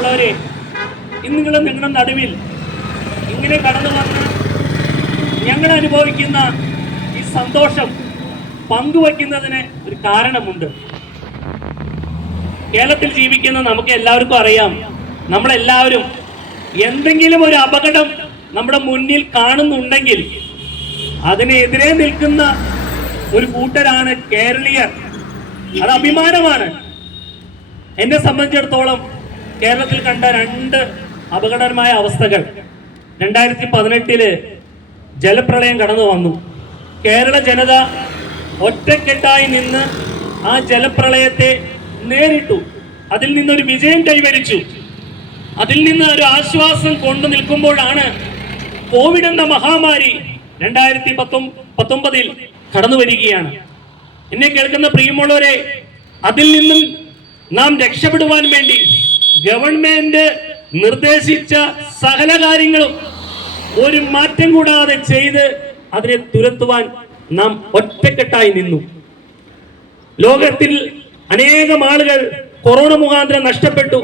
പ്രിയമുള്ളവരെ, ഇന്ന് നിങ്ങളുടെ നടുവിൽ ഇങ്ങനെ കടന്നു വന്ന് ഞങ്ങൾ അനുഭവിക്കുന്ന ഈ സന്തോഷം പങ്കുവയ്ക്കുന്നതിന് ഒരു കാരണമുണ്ട്. കേരളത്തിൽ ജീവിക്കുന്ന നമുക്ക് എല്ലാവർക്കും അറിയാം, നമ്മളെല്ലാവരും എന്തെങ്കിലും ഒരു അപകടം നമ്മുടെ മുന്നിൽ കാണുന്നുണ്ടെങ്കിൽ അതിനെതിരെ നിൽക്കുന്ന ഒരു കൂട്ടരാണ് കേരളീയർ. അത് അഭിമാനമാണ്. എന്നെ സംബന്ധിച്ചിടത്തോളം കേരളത്തിൽ കണ്ട രണ്ട് അപകടകരമായ അവസ്ഥകൾ. 2018 ജലപ്രളയം കടന്നു വന്നു. കേരള ജനത ഒറ്റക്കെട്ടായി നിന്ന് ആ ജലപ്രളയത്തെ നേരിട്ടു. അതിൽ നിന്നൊരു വിജയം കൈവരിച്ചു. അതിൽ നിന്ന് ഒരു ആശ്വാസം കൊണ്ടു നിൽക്കുമ്പോഴാണ് കോവിഡ് എന്ന മഹാമാരി 2019 കടന്നു വരികയാണ്. എന്നെ കേൾക്കുന്ന പ്രിയമുള്ളവരെ, അതിൽ നിന്നും നാം രക്ഷപ്പെടുവാൻ വേണ്ടി ഗവൺമെന്റ് നിർദ്ദേശിച്ച സകല കാര്യങ്ങളും ഒരു മാറ്റം കൂടാതെ ചെയ്ത് അതിനെ തുരത്തുവാൻ നാം ഒറ്റക്കെട്ടായി നിന്നു. ലോകത്തിൽ അനേകം ആളുകൾ കൊറോണ മുഖാന്തരം നഷ്ടപ്പെട്ടു.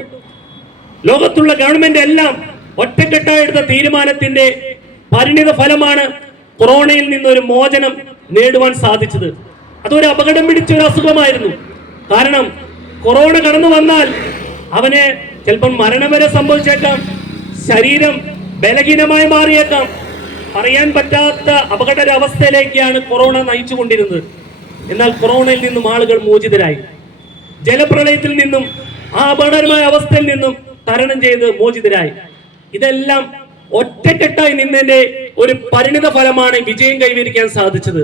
ലോകത്തുള്ള ഗവൺമെന്റ് എല്ലാം ഒറ്റക്കെട്ടായി എടുത്ത തീരുമാനത്തിന്റെ പരിണിത ഫലമാണ് കൊറോണയിൽ നിന്നൊരു മോചനം നേടുവാൻ സാധിച്ചത്. അതൊരു അപകടം പിടിച്ച ഒരു അസുഖമായിരുന്നു. കാരണം കൊറോണ കടന്നു വന്നാൽ അവന് ചിലപ്പം മരണം വരെ സംഭവിച്ചേക്കാം, ശരീരം ബലഹീനമായി മാറിയേക്കാം. പറയാൻ പറ്റാത്ത അപകടരവസ്ഥയിലേക്കാണ് കൊറോണ നയിച്ചുകൊണ്ടിരുന്നത്. എന്നാൽ കൊറോണയിൽ നിന്നും ആളുകൾ മോചിതരായി. ജലപ്രളയത്തിൽ നിന്നും ആ അപകടകരമായ അവസ്ഥയിൽ നിന്നും തരണം ചെയ്ത് മോചിതരായി. ഇതെല്ലാം ഒറ്റക്കെട്ടായി നിന്നതിന്റെ ഒരു പരിണിത ഫലമാണ് വിജയം കൈവരിക്കാൻ സാധിച്ചത്.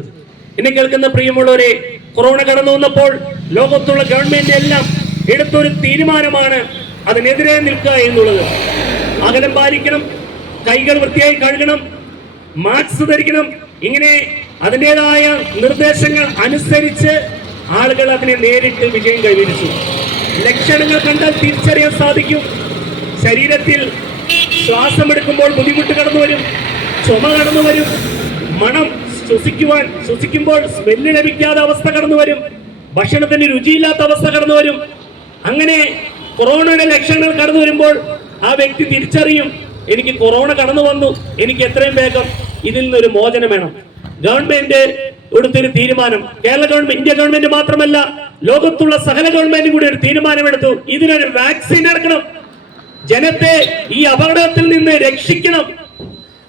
എന്നെ കേൾക്കുന്ന പ്രിയമുള്ളവരെ, കൊറോണ കടന്നു വന്നപ്പോൾ ലോകത്തുള്ള ഗവൺമെന്റ് എല്ലാം എടുത്തൊരു തീരുമാനമാണ് അതിനെതിരെ നിൽക്കുക എന്നുള്ളത്. അകലം പാലിക്കണം, കൈകൾ വൃത്തിയായി കഴുകണം, മാസ്ക് ധരിക്കണം. ഇങ്ങനെ അതിൻ്റെതായ നിർദ്ദേശങ്ങൾ അനുസരിച്ച് ആളുകൾ അതിനെ നേരിട്ട് വിജയം കൈവരിച്ചു. ലക്ഷണങ്ങൾ കണ്ടാൽ തിരിച്ചറിയാൻ സാധിക്കും. ശരീരത്തിൽ ശ്വാസമെടുക്കുമ്പോൾ ബുദ്ധിമുട്ട് കടന്നു വരും, ചുമ കടന്നു വരും, മണം ശ്വസിക്കുമ്പോൾ സ്മെല്ല് ലഭിക്കാത്ത അവസ്ഥ കടന്നു വരും, ഭക്ഷണത്തിന് രുചിയില്ലാത്ത അവസ്ഥ കടന്നു വരും. അങ്ങനെ കൊറോണയുടെ ലക്ഷണങ്ങൾ കടന്നു വരുമ്പോൾ ആ വ്യക്തി തിരിച്ചറിയും, എനിക്ക് കൊറോണ കടന്നു വന്നു, എനിക്ക് എത്രയും വേഗം ഇതിൽ നിന്നൊരു മോചനം വേണം. ഗവൺമെന്റ് എടുത്തൊരു തീരുമാനം, കേരള ഗവൺമെന്റ്, ഇന്ത്യ ഗവൺമെന്റ് മാത്രമല്ല ലോകത്തുള്ള സകല ഗവൺമെന്റും കൂടി ഒരു തീരുമാനമെടുത്തു. ഇതിനൊരു വാക്സിൻ ഇറക്കണം, ജനത്തെ ഈ അപകടത്തിൽ നിന്ന് രക്ഷിക്കണം.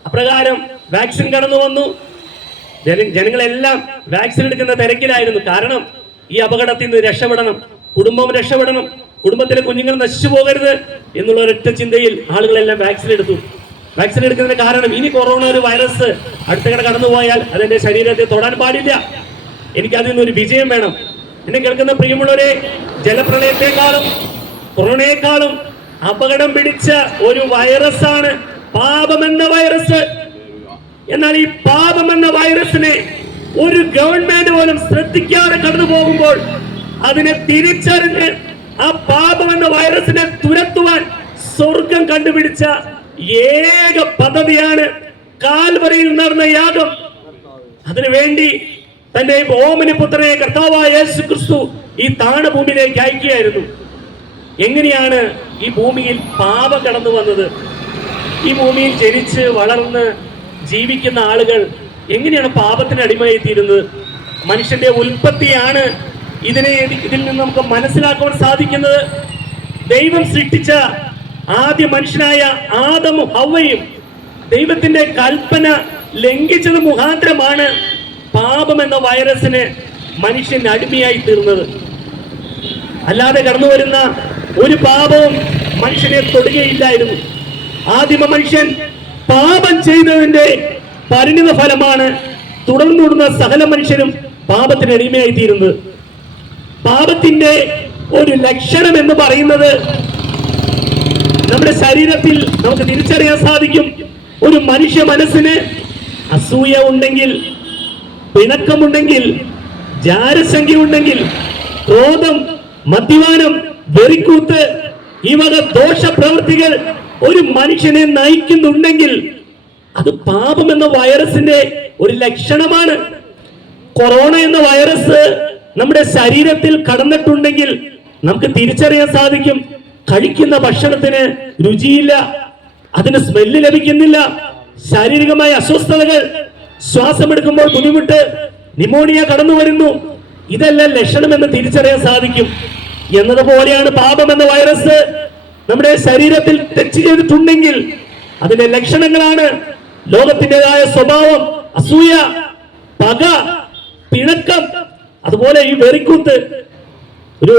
അപ്രകാരം വാക്സിൻ കടന്നു വന്നു. ജനങ്ങളെല്ലാം വാക്സിൻ എടുക്കുന്ന തിരക്കിലായിരുന്നു. കാരണം ഈ അപകടത്തിൽ നിന്ന് രക്ഷപ്പെടണം, കുടുംബം രക്ഷപ്പെടണം, കുടുംബത്തിലെ കുഞ്ഞുങ്ങൾ നശിച്ചു പോകരുത് എന്നുള്ള ഒരൊറ്റ ചിന്തയിൽ ആളുകളെല്ലാം വാക്സിൻ എടുത്തു. വാക്സിൻ എടുക്കുന്നതിന് കാരണം, ഇനി കൊറോണ ഒരു വൈറസ് അടുത്തകടെ കടന്നുപോയാൽ അതെന്റെ ശരീരത്തെ തൊടാൻ പാടില്ല, എനിക്ക് അതിൽ നിന്നൊരു വിജയം വേണം. എന്നെ കേൾക്കുന്ന പ്രിയമുള്ളവരെ, ജലപ്രളയത്തെക്കാളും കൊറോണയെക്കാളും അപകടം പിടിച്ച ഒരു വൈറസാണ് പാപമെന്ന വൈറസ്. എന്നാൽ ഈ പാപമെന്ന വൈറസിനെ ഒരു ഗവൺമെന്റ് പോലും ശ്രദ്ധിക്കാതെ കടന്നു പോകുമ്പോൾ അതിനെ തിരിച്ചറിഞ്ഞ് ആ പാപമെന്ന വൈറസിനെ തുരത്തുവാൻ സ്വർഗം കണ്ടുപിടിച്ച ഏക പദ്ധതിയാണ് കാൽവരിയിൽ നടന്ന യാഗം. അതിനുവേണ്ടി തന്റെ ഓമന പുത്രനെ കർത്താവായ യേശു ക്രിസ്തു ഈ താണഭൂമിയിലേക്ക് അയക്കുകയായിരുന്നു. എങ്ങനെയാണ് ഈ ഭൂമിയിൽ പാപം കടന്നു വന്നത്? ഈ ഭൂമിയിൽ ജനിച്ച് വളർന്ന് ജീവിക്കുന്ന ആളുകൾ എങ്ങനെയാണ് പാപത്തിന് അടിമയായി തീരുന്നത്? മനുഷ്യന്റെ ഉൽപ്പത്തിയാണ് ഇതിൽ നിന്ന് നമുക്ക് മനസ്സിലാക്കുവാൻ സാധിക്കുന്നത്. ദൈവം സൃഷ്ടിച്ച ആദ്യ മനുഷ്യനായ ആദമും ഹവ്വയും ദൈവത്തിന്റെ കൽപ്പന ലംഘിച്ചത് മുഖാന്തരമാണ് പാപം എന്ന വൈറസിന് മനുഷ്യൻ അടിമയായി തീർന്നത്. അല്ലാതെ കടന്നു വരുന്ന ഒരു പാപവും മനുഷ്യനെ തൊടുകയില്ലായിരുന്നു. ആദിമ മനുഷ്യൻ പാപം ചെയ്തതിന്റെ പരിണിത ഫലമാണ് തുടർന്നുകൊടുന്ന സകല മനുഷ്യരും പാപത്തിന് അടിമയായി തീരുന്നത്. പാപത്തിന്റെ ഒരു ലക്ഷണം എന്ന് പറയുന്നത് നമ്മുടെ ശരീരത്തിൽ നമുക്ക് തിരിച്ചറിയാൻ സാധിക്കും. ഒരു മനുഷ്യ മനസ്സിന് അസൂയ ഉണ്ടെങ്കിൽ, പിണക്കമുണ്ടെങ്കിൽ, ജാരസംഖ്യ ഉണ്ടെങ്കിൽ, ക്രോധം, മദ്യപാനം, വെറിക്കൂത്ത്, ഈ വക ദോഷപ്രവൃത്തികൾ ഒരു മനുഷ്യനെ നയിക്കുന്നുണ്ടെങ്കിൽ അത് പാപം എന്ന വൈറസിന്റെ ഒരു ലക്ഷണമാണ്. കൊറോണ എന്ന വൈറസ് നമ്മുടെ ശരീരത്തിൽ കടന്നിട്ടുണ്ടെങ്കിൽ നമുക്ക് തിരിച്ചറിയാൻ സാധിക്കും. കഴിക്കുന്ന ഭക്ഷണത്തിന് രുചിയില്ല, അതിന് സ്മെല്ല് ലഭിക്കുന്നില്ല, ശാരീരികമായ അസ്വസ്ഥതകൾ, ശ്വാസമെടുക്കുമ്പോൾ ബുദ്ധിമുട്ട്, ന്യൂമോണിയ കടന്നു വരുന്നു. ഇതെല്ലാം ലക്ഷണമെന്ന് തിരിച്ചറിയാൻ സാധിക്കും. എന്നതുപോലെയാണ് പാപം എന്ന വൈറസ് നമ്മുടെ ശരീരത്തിൽ ടച്ച് ചെയ്തിട്ടുണ്ടെങ്കിൽ അതിന്റെ ലക്ഷണങ്ങളാണ് ലോകത്തിൻ്റെതായ സ്വഭാവം, അസൂയ, പക, പിണക്കം, അതുപോലെ ഈ വെറിക്കൂത്ത്. ഒരു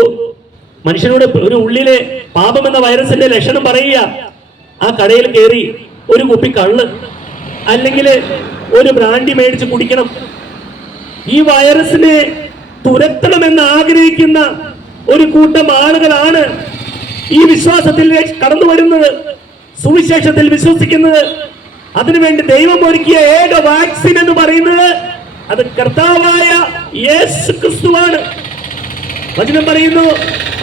മനുഷ്യനോട് ഒരു ഉള്ളിലെ പാപം എന്ന വൈറസിന്റെ ലക്ഷണം പറയുക, ആ കടയിൽ കയറി ഒരു കുപ്പി കള്ള് അല്ലെങ്കിൽ ഒരു ബ്രാൻഡി മേടിച്ച് കുടിക്കണം. ഈ വൈറസിനെ തുരത്തണമെന്ന് ആഗ്രഹിക്കുന്ന ഒരു കൂട്ടം ആളുകളാണ് ഈ വിശ്വാസത്തിൽ കടന്നു വരുന്നത്, സുവിശേഷത്തിൽ വിശ്വസിക്കുന്നത്. അതിനുവേണ്ടി ദൈവം ഒരുക്കിയ ഏക വാക്സിൻ എന്ന് പറയുന്നത് അത് കർത്താവായ യേശു ക്രിസ്തുവാണ്. വചനം പറയുന്നു,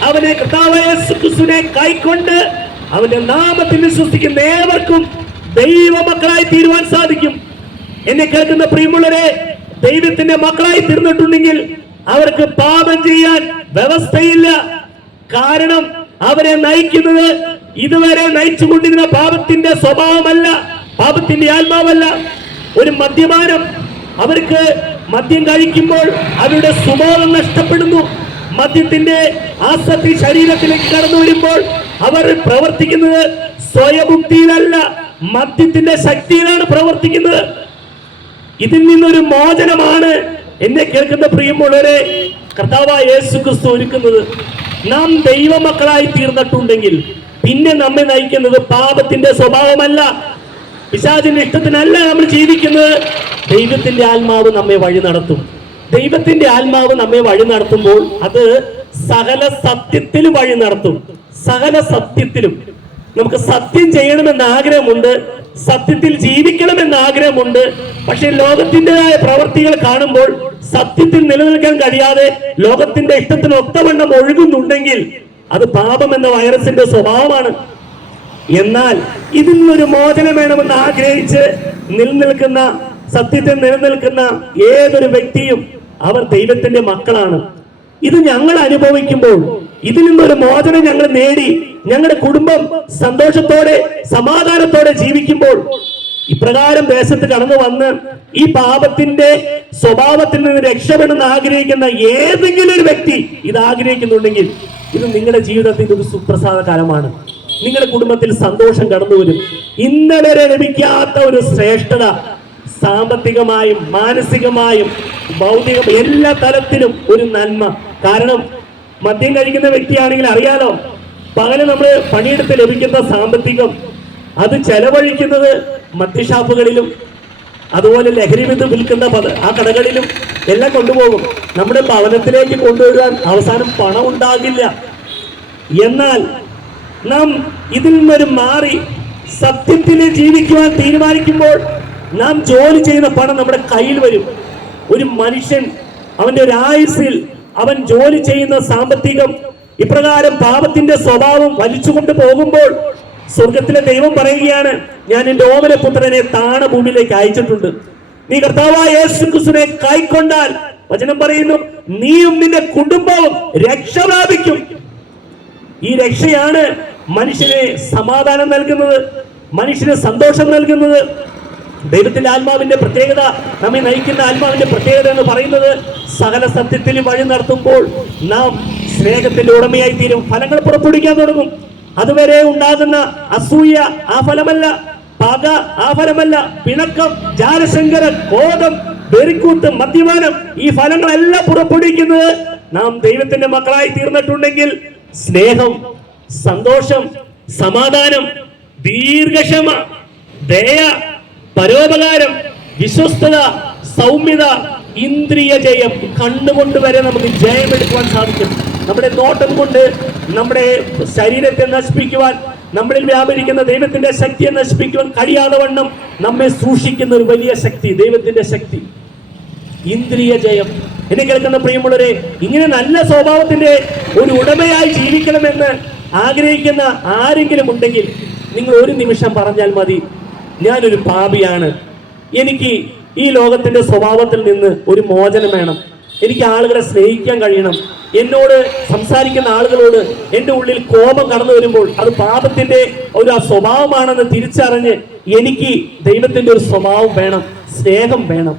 അവനെ കർത്താവായ യേശു ക്രിസ്തുവിനെ കൈക്കൊണ്ട് അവന്റെ നാമത്തിൽ വിശ്വസിക്കുന്ന ഏവർക്കും ദൈവമക്കളായി തീരുവാൻ സാധിക്കും. എന്നെ കേൾക്കുന്ന പ്രിയമുള്ളവരെ, ദൈവത്തിന്റെ മക്കളായി തീർന്നിട്ടുണ്ടെങ്കിൽ അവർക്ക് പാപം ചെയ്യാൻ വ്യവസ്ഥയില്ല. കാരണം അവരെ നയിക്കുന്നത് ഇതുവരെ നയിച്ചുകൊണ്ടിരുന്ന പാപത്തിന്റെ സ്വഭാവമല്ല, പാപത്തിന്റെ ആത്മാവല്ല. ഒരു മദ്യപാനം, അവർക്ക് മദ്യം കഴിക്കുമ്പോൾ അവരുടെ സ്വഭാവം നഷ്ടപ്പെടുന്നു. മദ്യത്തിന്റെ ആസക്തി ശരീരത്തിലേക്ക് കടന്നു വരുമ്പോൾ അവർ പ്രവർത്തിക്കുന്നത് സ്വയമുക്തിയിലല്ല, മദ്യത്തിന്റെ ശക്തിയിലാണ് പ്രവർത്തിക്കുന്നത്. ഇതിൽ നിന്നൊരു മോചനമാണ് എന്നെ കേൾക്കുന്ന പ്രിയമുള്ളവരെ കർത്താവായ യേശു ക്രിസ്തു ഒരുക്കുന്നത്. നാം ദൈവമക്കളായി തീർന്നിട്ടുണ്ടെങ്കിൽ പിന്നെ നമ്മെ നയിക്കുന്നത് പാപത്തിന്റെ സ്വഭാവമല്ല, പിശാചിന്റെ ഇഷ്ടത്തിനല്ല നമ്മൾ ജീവിക്കുന്നത്. ദൈവത്തിന്റെ ആത്മാവ് നമ്മെ വഴി നടത്തും. ദൈവത്തിന്റെ ആത്മാവ് നമ്മെ വഴി നടത്തുമ്പോൾ അത് സകല സത്യത്തിലും വഴി നടത്തും. സകല സത്യത്തിലും നമുക്ക് സത്യം ചെയ്യണമെന്ന് ആഗ്രഹമുണ്ട്, സത്യത്തിൽ ജീവിക്കണമെന്ന് ആഗ്രഹമുണ്ട്. പക്ഷെ ലോകത്തിൻ്റെതായ പ്രവർത്തികൾ കാണുമ്പോൾ സത്യത്തിൽ നിലനിൽക്കാൻ കഴിയാതെ ലോകത്തിന്റെ ഇഷ്ടത്തിന് ഒത്തവണ്ണം ഒഴുകുന്നുണ്ടെങ്കിൽ അത് പാപം എന്ന വൈറസിന്റെ സ്വഭാവമാണ്. എന്നാൽ ഇതിൽ നിന്നൊരു മോചനം വേണമെന്ന് ആഗ്രഹിച്ച് നിലനിൽക്കുന്ന, സത്യത്തിൽ നിലനിൽക്കുന്ന ഏതൊരു വ്യക്തിയും അവർ ദൈവത്തിന്റെ മക്കളാണ്. ഇത് ഞങ്ങൾ അനുഭവിക്കുമ്പോൾ, ഇതിൽ നിന്നൊരു മോചനം ഞങ്ങൾ നേടി ഞങ്ങളുടെ കുടുംബം സന്തോഷത്തോടെ സമാധാനത്തോടെ ജീവിക്കുമ്പോൾ, ഇപ്രകാരം ദേശത്ത് കടന്നു വന്ന് ഈ പാപത്തിന്റെ സ്വഭാവത്തിൽ നിന്ന് രക്ഷപ്പെടണമെന്ന് ആഗ്രഹിക്കുന്ന ഏതെങ്കിലും ഒരു വ്യക്തി ഇത് ആഗ്രഹിക്കുന്നുണ്ടെങ്കിൽ ഇത് നിങ്ങളുടെ ജീവിതത്തിന്റെ ഒരു സുപ്രസാദ കാലമാണ്. നിങ്ങളുടെ കുടുംബത്തിൽ സന്തോഷം കടന്നു വരും. ഇന്നലെ ലഭിക്കാത്ത ഒരു ശ്രേഷ്ഠത, സാമ്പത്തികമായും മാനസികമായും ഭൗതികം എല്ലാ തലത്തിലും ഒരു നന്മ. കാരണം മദ്യം കഴിക്കുന്ന വ്യക്തിയാണെങ്കിൽ അറിയാലോ, പകല് നമ്മൾ പണിയെടുത്ത് ലഭിക്കുന്ന സാമ്പത്തികം അത് ചെലവഴിക്കുന്നത് മദ്യഷാപ്പുകളിലും അതുപോലെ ലഹരി വിത്ത് വിൽക്കുന്ന ആ കടകളിലും എല്ലാം കൊണ്ടുപോകും. നമ്മുടെ ഭവനത്തിലേക്ക് കൊണ്ടുവരാൻ അവസാനം പണം ഉണ്ടാകില്ല. എന്നാൽ നാം ഇതിൽ നിന്നൊരു മാറി സത്യത്തിൽ ജീവിക്കുവാൻ തീരുമാനിക്കുമ്പോൾ നാം ജോലി ചെയ്യുന്ന പണം നമ്മുടെ കയ്യിൽ വരും. ഒരു മനുഷ്യൻ അവന്റെ ഒരു ആയുസ്സിൽ അവൻ ജോലി ചെയ്യുന്ന സാമ്പത്തികം ഇപ്രകാരം പാപത്തിന്റെ സ്വഭാവം വലിച്ചുകൊണ്ട് പോകുമ്പോൾ സ്വർഗത്തിലെ ദൈവം പറയുകയാണ്, ഞാൻ എന്റെ ഓമന പുത്രനെ താണഭൂമിയിലേക്ക് അയച്ചിട്ടുണ്ട്. നീ കർത്താവായ യേശു ക്രിസ്തുവിനെ കൈക്കൊണ്ടാൽ, വചനം പറയുന്നു, നീയും നിന്റെ കുടുംബവും രക്ഷ പ്രാപിക്കും. ഈ രക്ഷയാണ് മനുഷ്യനെ സമാധാനം നൽകുന്നത്, മനുഷ്യന് സന്തോഷം നൽകുന്നത്. ദൈവത്തിന്റെ ആത്മാവിന്റെ പ്രത്യേകത, നമ്മെ നയിക്കുന്ന ആത്മാവിന്റെ പ്രത്യേകത എന്ന് പറയുന്നത് സകല സത്യത്തിലും വഴി നടത്തുമ്പോൾ നാം സ്നേഹത്തിന്റെ ഉടമയായി തീരും. ഫലങ്ങൾ പുറപ്പെടുവിക്കാൻ തുടങ്ങും. അതുവരെ ഉണ്ടാകുന്ന അസൂയ ആ ഫലമല്ല, പക ആ ഫലമല്ല, പിണക്കം, ജാരശങ്കര, കോപം, വെറിക്കൂത്ത്, മദ്യപാനം, ഈ ഫലങ്ങളെല്ലാം പുറപ്പെടുവിക്കുന്നത് നാം ദൈവത്തിന്റെ മക്കളായി തീർന്നിട്ടുണ്ടെങ്കിൽ സ്നേഹം, സന്തോഷം, സമാധാനം, ദീർഘക്ഷമ, ദയ, പരോപകാരം, വിശ്വസ്തത, സൗമ്യത, ഇന്ദ്രിയ ജയം. കണ്ണുകൊണ്ട് വരെ നമുക്ക് ജയമെടുക്കുവാൻ സാധിക്കും. നമ്മുടെ നോട്ടം കൊണ്ട് നമ്മുടെ ശരീരത്തെ നശിപ്പിക്കുവാൻ, നമ്മളിൽ വ്യാപരിക്കുന്ന ദൈവത്തിന്റെ ശക്തിയെ നശിപ്പിക്കുവാൻ കഴിയാതെ വണ്ണം നമ്മെ സൂക്ഷിക്കുന്ന ഒരു വലിയ ശക്തി, ദൈവത്തിന്റെ ശക്തി, ഇന്ദ്രിയ ജയം. എന്നെ കേൾക്കുന്ന പ്രിയമുള്ളവരെ, ഇങ്ങനെ നല്ല സ്വഭാവത്തിന്റെ ഒരു ഉടമയായി ജീവിക്കണമെന്ന് ആഗ്രഹിക്കുന്ന ആരെങ്കിലും ഉണ്ടെങ്കിൽ നിങ്ങൾ ഒരു നിമിഷം പറഞ്ഞാൽ മതി, ഞാനൊരു പാപിയാണ്, എനിക്ക് ഈ ലോകത്തിന്റെ സ്വഭാവത്തിൽ നിന്ന് ഒരു മോചനം വേണം, എനിക്ക് ആളുകളെ സ്നേഹിക്കാൻ കഴിയണം. എന്നോട് സംസാരിക്കുന്ന ആളുകളോട് എൻ്റെ ഉള്ളിൽ കോപം കടന്നു വരുമ്പോൾ അത് പാപത്തിന്റെ ഒരു സ്വഭാവമാണെന്ന് തിരിച്ചറിഞ്ഞ് എനിക്ക് ദൈവത്തിന്റെ ഒരു സ്വഭാവം വേണം, സ്നേഹം വേണം.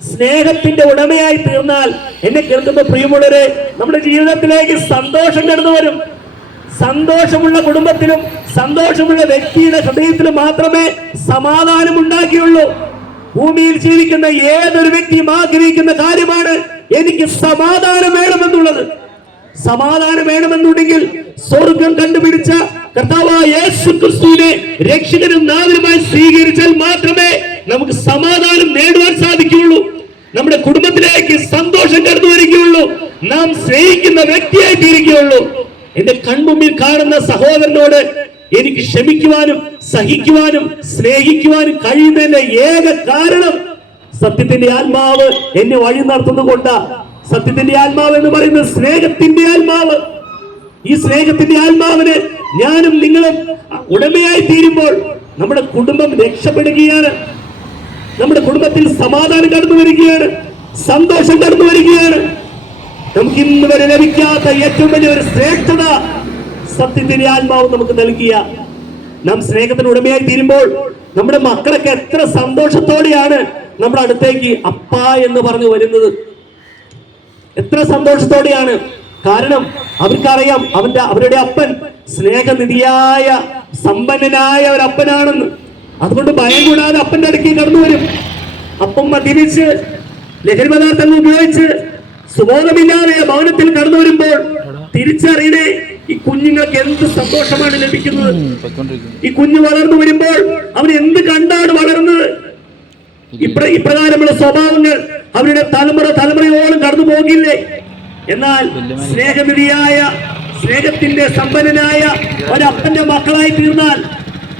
സ്നേഹത്തിന്റെ ഉടമയായി തീർന്നാൽ എന്നെ കേൾക്കുന്ന പ്രിയമുള്ളവരെ, നമ്മുടെ ജീവിതത്തിലേക്ക് സന്തോഷം കടന്നു വരും. സന്തോഷമുള്ള കുടുംബത്തിലും സന്തോഷമുള്ള വ്യക്തിയുടെ ഹൃദയത്തിലും മാത്രമേ സമാധാനം ഉണ്ടാക്കിയുള്ളൂ. ഭൂമിയിൽ ജീവിക്കുന്ന ഏതൊരു വ്യക്തിയും ആഗ്രഹിക്കുന്ന കാര്യമാണ് എനിക്ക് സമാധാനം വേണമെന്നുള്ളത്. സമാധാനം വേണമെന്നുണ്ടെങ്കിൽ സ്വർഗം കണ്ടുപിടിച്ച കർത്താവായ യേശു ക്രിസ്തുവിനെ രക്ഷകനും നാഥനുമായി സ്വീകരിച്ചാൽ മാത്രമേ നമുക്ക് സമാധാനം നേടുവാൻ സാധിക്കുകയുള്ളൂ. നമ്മുടെ കുടുംബത്തിലേക്ക് സന്തോഷം കടന്നു വരികയുള്ളൂ. നാം സ്നേഹിക്കുന്ന വ്യക്തിയായി തീരുകയുള്ളൂ. എന്റെ കൺമുമ്പിൽ കാണുന്ന സഹോദരനോട് എനിക്ക് ക്ഷമിക്കുവാനും സഹിക്കുവാനും സ്നേഹിക്കുവാനും കഴിയുന്നതിന്റെ ഏക കാരണം സത്യത്തിന്റെ ആത്മാവ് എന്നെ വഴി നടത്തുന്നത് കൊണ്ടാ. സത്യത്തിന്റെ ആത്മാവ് എന്ന് പറയുന്നത് സ്നേഹത്തിന്റെ ആത്മാവ്. ഈ സ്നേഹത്തിന്റെ ആത്മാവിന് ഞാനും നിങ്ങളും ഉടമയായി തീരുമ്പോൾ നമ്മുടെ കുടുംബം രക്ഷപ്പെടുകയാണ്. നമ്മുടെ കുടുംബത്തിൽ സമാധാനം കടന്നു വരികയാണ്, സന്തോഷം കടന്നു വരികയാണ്. നമുക്ക് ഇന്ന് വരെ ലഭിക്കാത്ത ഏറ്റവും വലിയ ഒരു ശ്രേഷ്ഠത സത്യത്തിന്റെ ആത്മാവ് നമുക്ക് നൽകിയ. നാം സ്നേഹത്തിന് ഉടമയായി തീരുമ്പോൾ നമ്മുടെ മക്കളൊക്കെ എത്ര സന്തോഷത്തോടെയാണ് നമ്മുടെ അടുത്തേക്ക് അപ്പ എന്ന് പറഞ്ഞു വരുന്നത്. എത്ര സന്തോഷത്തോടെയാണ്. കാരണം അവർക്കറിയാം അവരുടെ അപ്പൻ സ്നേഹനിധിയായ സമ്പന്നനായ ഒരു അപ്പനാണെന്ന്. അതുകൊണ്ട് ഭയം കൂടാതെ അപ്പന്റെ അടുക്കി കടന്നു വരും. അപ്പം മദ്യപിച്ച് ലഹരി പദാർത്ഥങ്ങൾ ഉപയോഗിച്ച് സുബോധമില്ലാതെ ഭവനത്തിൽ കടന്നു വരുമ്പോൾ തിരിച്ചറിയണേ, ഈ കുഞ്ഞുങ്ങൾക്ക് എന്ത് സന്തോഷമാണ് ലഭിക്കുന്നത്. ഈ കുഞ്ഞ് വളർന്നു വരുമ്പോൾ അവൻ എന്ത് കണ്ടാണ് വളർന്നത്. ഇപ്രകാരമുള്ള സ്വഭാവങ്ങൾ അവരുടെ തലമുറയോളം കടന്നു പോകില്ലേ? എന്നാൽ സ്നേഹനിധിയായ സ്നേഹത്തിന്റെ സമ്പന്നനായ ഒരപ്പന്റെ മക്കളായി തീർന്നാൽ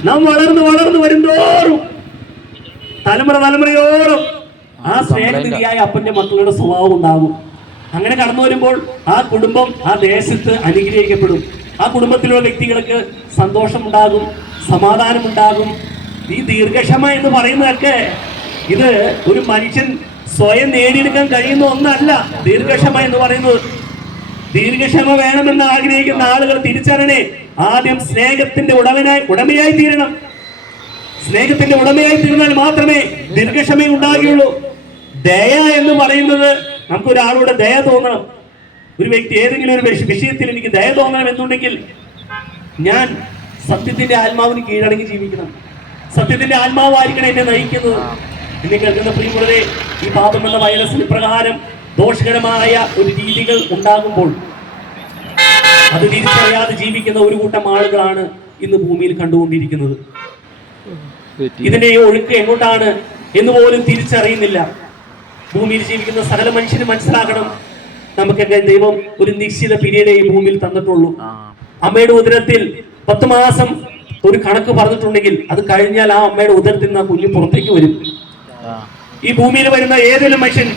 നാം വളർന്നു വരുന്തോറും തലമുറയോളം ആ സ്നേഹനിധിയായ അപ്പന്റെ മക്കളുടെ സ്വഭാവം ഉണ്ടാകും. അങ്ങനെ കടന്നു വരുമ്പോൾ ആ കുടുംബം ആ ദേശത്ത് അനുഗ്രഹിക്കപ്പെടും. ആ കുടുംബത്തിലുള്ള വ്യക്തികൾക്ക് സന്തോഷമുണ്ടാകും, സമാധാനമുണ്ടാകും. ഈ ദീർഘക്ഷമ എന്ന് പറയുന്നതൊക്കെ ഇത് ഒരു മനുഷ്യൻ സ്വയം നേടിയെടുക്കാൻ കഴിയുന്ന ഒന്നല്ല. ദീർഘക്ഷമ എന്ന് പറയുന്നത്, ദീർഘക്ഷമ വേണമെന്ന് ആഗ്രഹിക്കുന്ന ആളുകൾ തിരിച്ചറിയണേ, ആദ്യം സ്നേഹത്തിന്റെ ഉടമയായി തീരണം. സ്നേഹത്തിന്റെ ഉടമയായി തീർന്നാൽ മാത്രമേ ദീർഘക്ഷമ ഉണ്ടാകുകയുള്ളൂ. ദയ എന്ന് പറയുന്നത് നമുക്ക് ഒരാളോട് ദയ തോന്നണം. ഒരു വ്യക്തി ഏതെങ്കിലും ഒരു വിഷയത്തിൽ എനിക്ക് ദയ തോന്നണം എന്നുണ്ടെങ്കിൽ ഞാൻ സത്യത്തിന്റെ ആത്മാവിന് കീഴടങ്ങി ജീവിക്കണം. സത്യത്തിന്റെ ആത്മാവായിരിക്കണം എന്നെ നയിക്കുന്നത്. എന്നെ കേൾക്കുന്ന പ്രിയമുള്ളവരെ, ഈ പാപം എന്ന വൈറസിന് പ്രകാരം ദോഷകരമായ ഒരു രീതികൾ ഉണ്ടാകുമ്പോൾ അത് തിരിച്ചറിയാതെ ജീവിക്കുന്ന ഒരു കൂട്ടം ആളുകളാണ് ഇന്ന് ഭൂമിയിൽ കണ്ടുകൊണ്ടിരിക്കുന്നത്. ഇതിന്റെ ഒഴുക്ക് എങ്ങോട്ടാണ് എന്ന് പോലും തിരിച്ചറിയുന്നില്ല. ഭൂമിയിൽ ജീവിക്കുന്ന സകല മനുഷ്യനും മനസ്സിലാക്കണം, നമുക്കൊക്കെ ദൈവം ഒരു നിശ്ചിത പീരീഡേ ഈ ഭൂമിയിൽ തന്നിട്ടുള്ളൂ. അമ്മയുടെ ഉദരത്തിൽ 10 മാസം ഒരു കണക്ക് പറഞ്ഞിട്ടുണ്ടെങ്കിൽ അത് കഴിഞ്ഞാൽ ആ അമ്മയുടെ ഉദരത്തിൽ നിന്ന് ആ കുഞ്ഞ് പുറത്തേക്ക് വരും. ഈ ഭൂമിയിൽ വരുന്ന ഏതൊരു മനുഷ്യൻ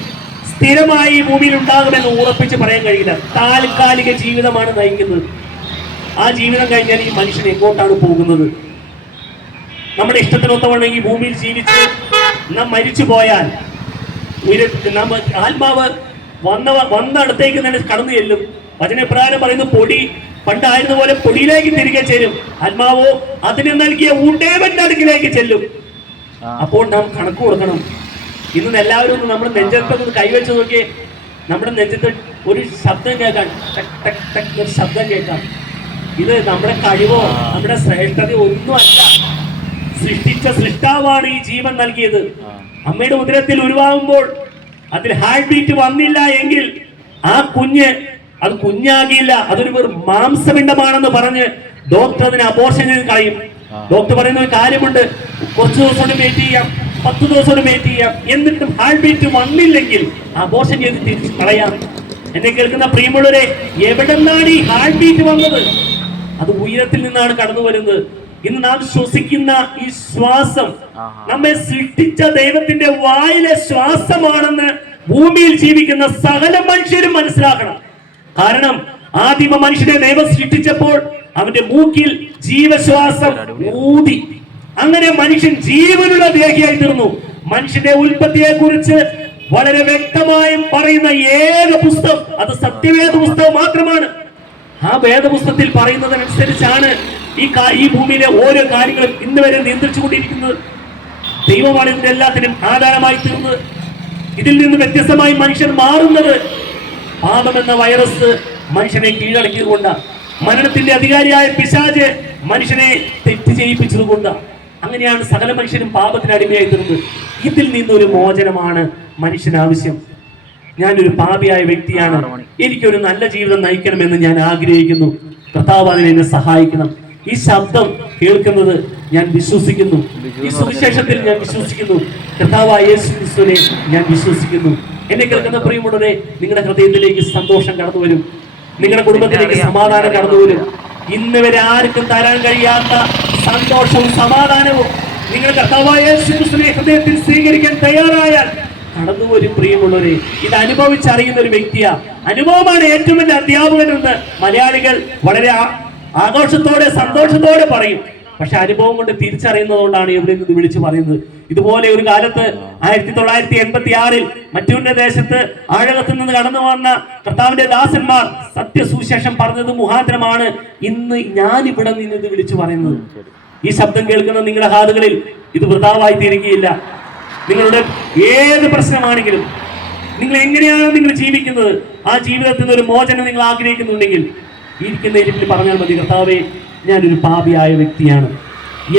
സ്ഥിരമായി ഈ ഭൂമിയിൽ ഉണ്ടാകുമെന്ന് ഉറപ്പിച്ച് പറയാൻ കഴിയില്ല. താൽക്കാലിക ജീവിതമാണ് നയിക്കുന്നത്. ആ ജീവിതം കഴിഞ്ഞാൽ ഈ മനുഷ്യൻ എങ്ങോട്ടാണ് പോകുന്നത്? നമ്മുടെ ഇഷ്ടത്തിനൊത്തവണ്ണം ഈ ഭൂമിയിൽ ജീവിച്ച് നാം മരിച്ചു പോയാൽ ആത്മാവ് വന്നടത്തേക്ക് തന്നെ കടന്നു ചെല്ലും. വചനപ്രകാരം പറയുന്ന പൊടി പണ്ടായിരുന്ന പോലെ പൊടിയിലേക്ക് തിരികെ ചെല്ലും. ആത്മാവോ അതിനെ നൽകിയ ഊണ്ടേവന്റെ അടുക്കിലേക്ക് ചെല്ലും. അപ്പോൾ നാം കണക്ക് കൊടുക്കണം. ഇന്ന് എല്ലാവരും ഒന്ന് നമ്മുടെ നെഞ്ചത്തൊക്കെ കൈവച്ച് നോക്കി, നമ്മുടെ നെഞ്ചത്ത് ഒരു ശബ്ദം കേൾക്കാം, ഒരു ശബ്ദം കേൾക്കാം. ഇത് നമ്മുടെ കഴിവോ നമ്മുടെ ശ്രേഷ്ഠതയോ ഒന്നുമല്ല. സൃഷ്ടിച്ച സൃഷ്ടാവാണ് ഈ ജീവൻ നൽകിയത്. അമ്മയുടെ ഉദരത്തിൽ ഉരുവാകുമ്പോൾ അതിൽ ഹാർട്ട് ബീറ്റ് വന്നില്ല എങ്കിൽ ആ കുഞ്ഞ് അത് കുഞ്ഞാകില്ല, അതൊരു വെറും മാംസപിണ്ഡമാണെന്ന് പറഞ്ഞ് ഡോക്ടർ അതിനെ അബോർഷൻ ചെയ്ത് കളയും. ഡോക്ടർ പറയുന്ന ഒരു കാര്യമുണ്ട്, കുറച്ച് ദിവസം കൊണ്ട് വെയിറ്റ് ചെയ്യാം, 10 ദിവസം കൊണ്ട് വെയിറ്റ് ചെയ്യാം, എന്നിട്ടും ഹാർട്ട് ബീറ്റ് വന്നില്ലെങ്കിൽ അബോർഷൻ ചെയ്ത് തിരിച്ച് കളയാം. എന്നെ കേൾക്കുന്ന പ്രിയമുള്ളവരെ, എവിടെ നിന്നാണ് ഈ ഹാർട്ട് ബീറ്റ് വന്നത്? അത് ഉയരത്തിൽ നിന്നാണ് കടന്നു വരുന്നത്. ഇന്ന് നാം ശ്വസിക്കുന്ന ഈ ശ്വാസം നമ്മെ സൃഷ്ടിച്ച ദൈവത്തിന്റെ വായിലെ ശ്വാസമാണെന്ന് ഭൂമിയിൽ ജീവിക്കുന്ന സകല മനുഷ്യരും മനസ്സിലാക്കണം. കാരണം ആദിമ മനുഷ്യനെ ദൈവം സൃഷ്ടിച്ചപ്പോൾ അവന്റെ മൂക്കിൽ ജീവശ്വാസം ഊതി. അങ്ങനെ മനുഷ്യൻ ജീവനുള്ള ദേഹിയായി തീർന്നു. മനുഷ്യന്റെ ഉൽപ്പത്തിയെ കുറിച്ച് വളരെ വ്യക്തമായും പറയുന്ന ഏക പുസ്തകം അത് സത്യവേദ പുസ്തകം മാത്രമാണ്. ആ വേദപുസ്തകത്തിൽ പറയുന്നതനുസരിച്ചാണ് ഈ ഭൂമിയിലെ ഓരോ കാര്യങ്ങളും ഇന്ന് വരെ നിയന്ത്രിച്ചുകൊണ്ടിരിക്കുന്നത്. ദൈവമാണ് ഇതിന്റെ എല്ലാത്തിനും ആധാരമായി തീർന്നത്. ഇതിൽ നിന്ന് വ്യത്യസ്തമായി മനുഷ്യൻ മാറുന്നത് പാപമെന്ന വൈറസ് മനുഷ്യനെ കീഴടക്കിയതുകൊണ്ടാണ്. മരണത്തിന്റെ അധികാരിയായ പിശാച് മനുഷ്യനെ തെറ്റ് ചെയ്യിപ്പിച്ചതുകൊണ്ടാണ്. അങ്ങനെയാണ് സകല മനുഷ്യനും പാപത്തിന് അടിമയായി തീർന്നത്. ഇതിൽ നിന്നൊരു മോചനമാണ് മനുഷ്യന് ആവശ്യം. ഞാനൊരു പാപിയായ വ്യക്തിയാണ്, എനിക്കൊരു നല്ല ജീവിതം നയിക്കണമെന്ന് ഞാൻ ആഗ്രഹിക്കുന്നു. കർത്താവ് അതിനെ സഹായിക്കണം. ഈ ശബ്ദം കേൾക്കുന്നത് ഞാൻ വിശ്വസിക്കുന്നു. ഈ സുവിശേഷത്തിൽ ഞാൻ വിശ്വസിക്കുന്നു. കർത്താവായ യേശു ക്രിസ്തുവിനെ ഞാൻ വിശ്വസിക്കുന്നു. എന്നെ കേൾക്കുന്ന പ്രിയമുള്ളവരെ, നിങ്ങളുടെ ഹൃദയത്തിലേക്ക് സന്തോഷം കടന്നു വരും. നിങ്ങളുടെ കുടുംബത്തിലേക്ക് സമാധാനം കടന്നു വരും. ഇന്ന് വരെ ആർക്കും തരാൻ കഴിയാത്ത സന്തോഷവും സമാധാനവും നിങ്ങൾ കർത്താവായ യേശു ക്രിസ്തുവിനെ ഹൃദയത്തിൽ സ്വീകരിക്കാൻ തയ്യാറായാൽ കടന്നു വരും. പ്രിയമുള്ളവരെ, ഇത് അനുഭവിച്ചറിയുന്ന ഒരു വ്യക്തിയാ. അനുഭവമാണ് ഏറ്റവും വലിയ അധ്യാപകനെന്ന് മലയാളികൾ വളരെ ആഘോഷത്തോടെ സന്തോഷത്തോടെ പറയും. പക്ഷെ അനുഭവം കൊണ്ട് തിരിച്ചറിയുന്നതുകൊണ്ടാണ് എവിടെ നിന്ന് വിളിച്ചു പറയുന്നത്. ഇതുപോലെ ഒരു കാലത്ത് 1986 മറ്റൊരു ദേശത്ത് ആഴകത്ത് നിന്ന് കടന്നു വന്ന കർത്താവിന്റെ ദാസന്മാർ സത്യസുവിശേഷം പറഞ്ഞത് മുഖാന്തരമാണ് ഇന്ന് ഞാൻ ഇവിടെ നിന്ന് ഇത് വിളിച്ചു പറയുന്നത്. ഈ ശബ്ദം കേൾക്കുന്ന നിങ്ങളുടെ കാതുകളിൽ ഇത് വൃഥാവായി തീരുകയില്ല. നിങ്ങളുടെ ഏത് പ്രശ്നമാണെങ്കിലും, നിങ്ങൾ എങ്ങനെയാണ് നിങ്ങൾ ജീവിക്കുന്നത്, ആ ജീവിതത്തിൽ നിന്ന് ഒരു മോചനം നിങ്ങൾ ആഗ്രഹിക്കുന്നുണ്ടെങ്കിൽ ഇരിക്കുന്ന ഇരിപ്പിൽ പറഞ്ഞാൽ മതി, കർത്താവേ, ഞാനൊരു പാപിയായ വ്യക്തിയാണ്,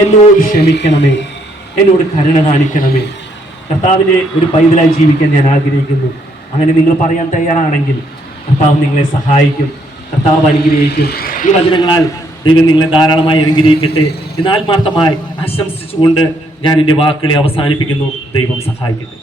എന്നോട് ക്ഷമിക്കണമേ, എന്നോട് കരുണ കാണിക്കണമേ, കർത്താവിനെ ഒരു പൈതലായി ജീവിക്കാൻ ഞാൻ ആഗ്രഹിക്കുന്നു. അങ്ങനെ നിങ്ങൾ പറയാൻ തയ്യാറാണെങ്കിൽ കർത്താവ് നിങ്ങളെ സഹായിക്കും, കർത്താവ് അനുഗ്രഹിക്കും. ഈ വചനങ്ങളാൽ ദൈവം നിങ്ങളെ ധാരാളമായി അനുഗ്രഹിക്കട്ടെ എന്ന് ആത്മാർത്ഥമായി ആശംസിച്ചുകൊണ്ട് ഞാൻ എൻ്റെ വാക്കുകളെ അവസാനിപ്പിക്കുന്നു. ദൈവം സഹായിക്കട്ടെ.